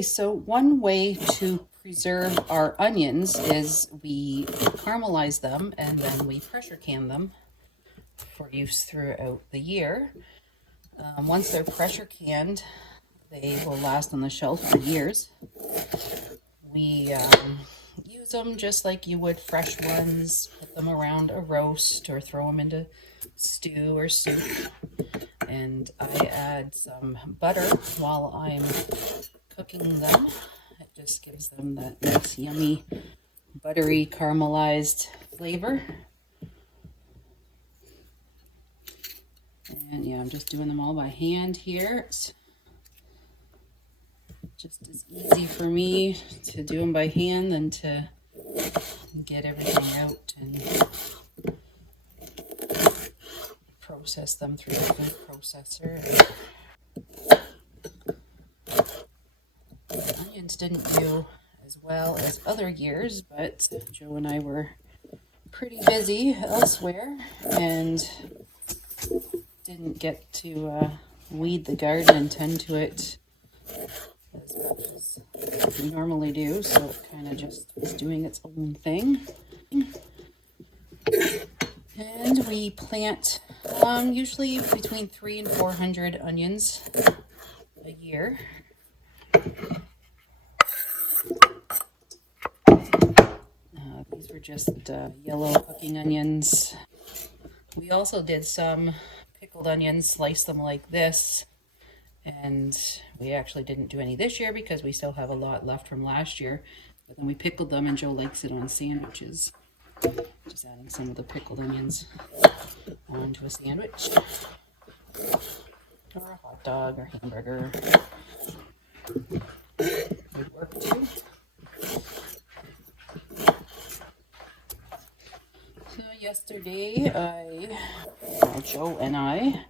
Okay, so one way to preserve our onions is we caramelize them and then we pressure can them for use throughout the year. Once they're pressure canned, they will last on the shelf for years. We use them just like you would fresh ones, put them around a roast or throw them into stew or soup. And I add some butter while I'm cooking them. It just gives them that nice, yummy, buttery, caramelized flavor. And yeah, I'm just doing them all by hand here. It's just as easy for me to do them by hand than to get everything out and process them through the food processor. The onions didn't do as well as other years, but Joe and I were pretty busy elsewhere and didn't get to weed the garden and tend to it as much as we normally do, so it kind of just was doing its own thing. And we plant usually between 300 and 400 onions a year. These were just yellow cooking onions. We also did some pickled onions, sliced them like this. And we actually didn't do any this year because we still have a lot left from last year. But then we pickled them and Joe likes it on sandwiches. Just adding some of the pickled onions onto a sandwich. Or a hot dog or hamburger. Would work too. So yesterday Joe and I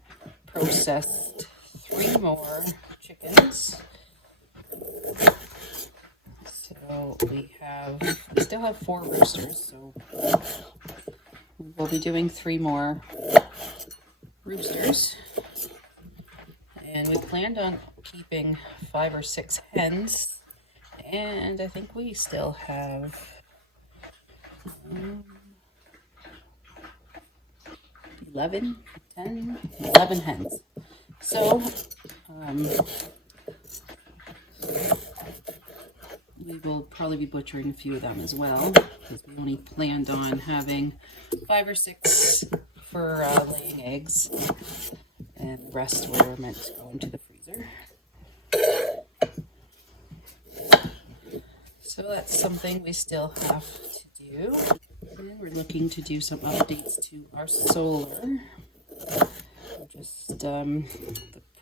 processed 3 more chickens. So we still have 4 roosters, so we'll be doing 3 more roosters. And we planned on keeping 5 or 6 hens, and I think we still have 11 hens. So we will probably be butchering a few of them as well, because we only planned on having 5 or 6 for laying eggs, and the rest were meant to go into the freezer. So that's something we still have to do. And we're looking to do some updates to our solar. Just the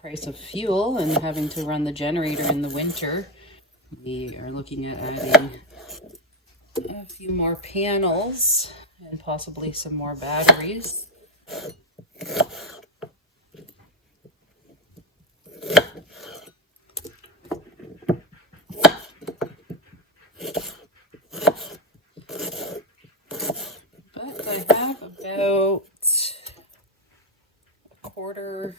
price of fuel and having to run the generator in the winter. We are looking at adding a few more panels and possibly some more batteries. But I have about a quarter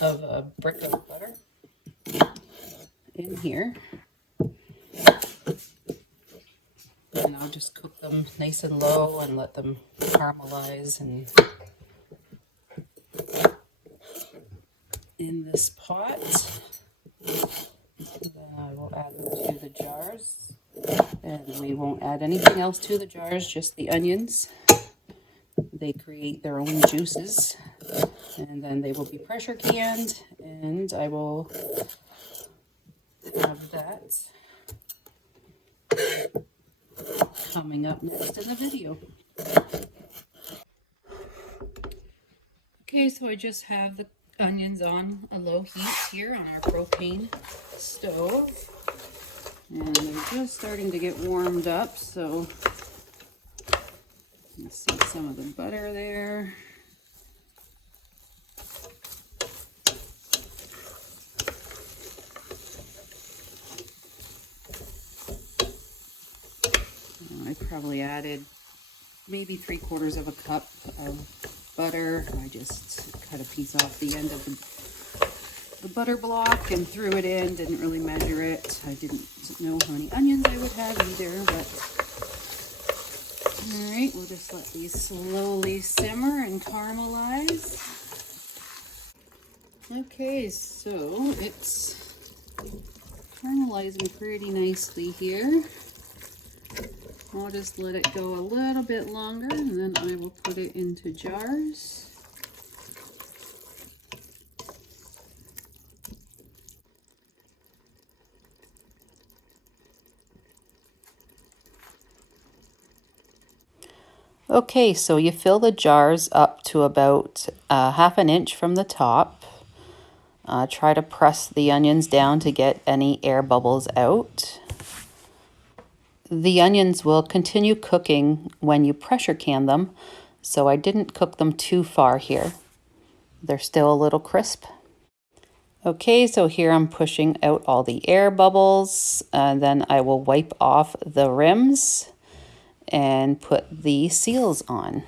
of a brick of butter in here, and I'll just cook them nice and low and let them caramelize and in this pot. Then I will add them to the jars, and we won't add anything else to the jars, just the onions. They create their own juices, and then they will be pressure canned, and I will have that coming up next in the video. Okay, so I just have the onions on a low heat here on our propane stove, and they're just starting to get warmed up, so you can see some of the butter there. I probably added maybe 3/4 of a cup of butter. I just cut a piece off the end of the butter block and threw it in. Didn't really measure it. I didn't know how many onions I would have either, but all right, we'll just let these slowly simmer and caramelize. Okay, so it's caramelizing pretty nicely here. I'll just let it go a little bit longer and then I will put it into jars. Okay, so you fill the jars up to about half an inch from the top. Try to press the onions down to get any air bubbles out. The onions will continue cooking when you pressure can them, so I didn't cook them too far here. They're still a little crisp. Okay, so here I'm pushing out all the air bubbles, and then I will wipe off the rims and put the seals on.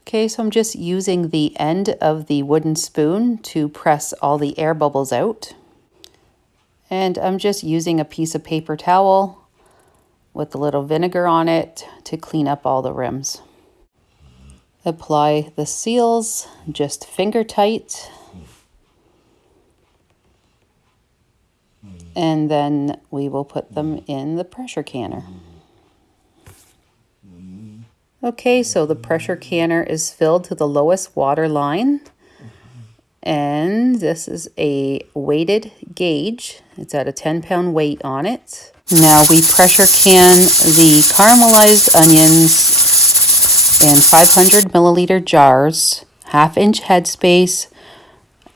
Okay, so I'm just using the end of the wooden spoon to press all the air bubbles out. And I'm just using a piece of paper towel with a little vinegar on it to clean up all the rims. Apply the seals just finger tight. And then we will put them in the pressure canner. Okay, so the pressure canner is filled to the lowest water line. And this is a weighted gauge. It's at a 10-pound weight on it. Now we pressure can the caramelized onions in 500 milliliter jars, half-inch headspace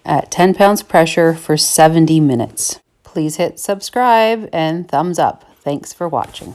at 10 pounds pressure for 70 minutes. Please hit subscribe and thumbs up. Thanks for watching.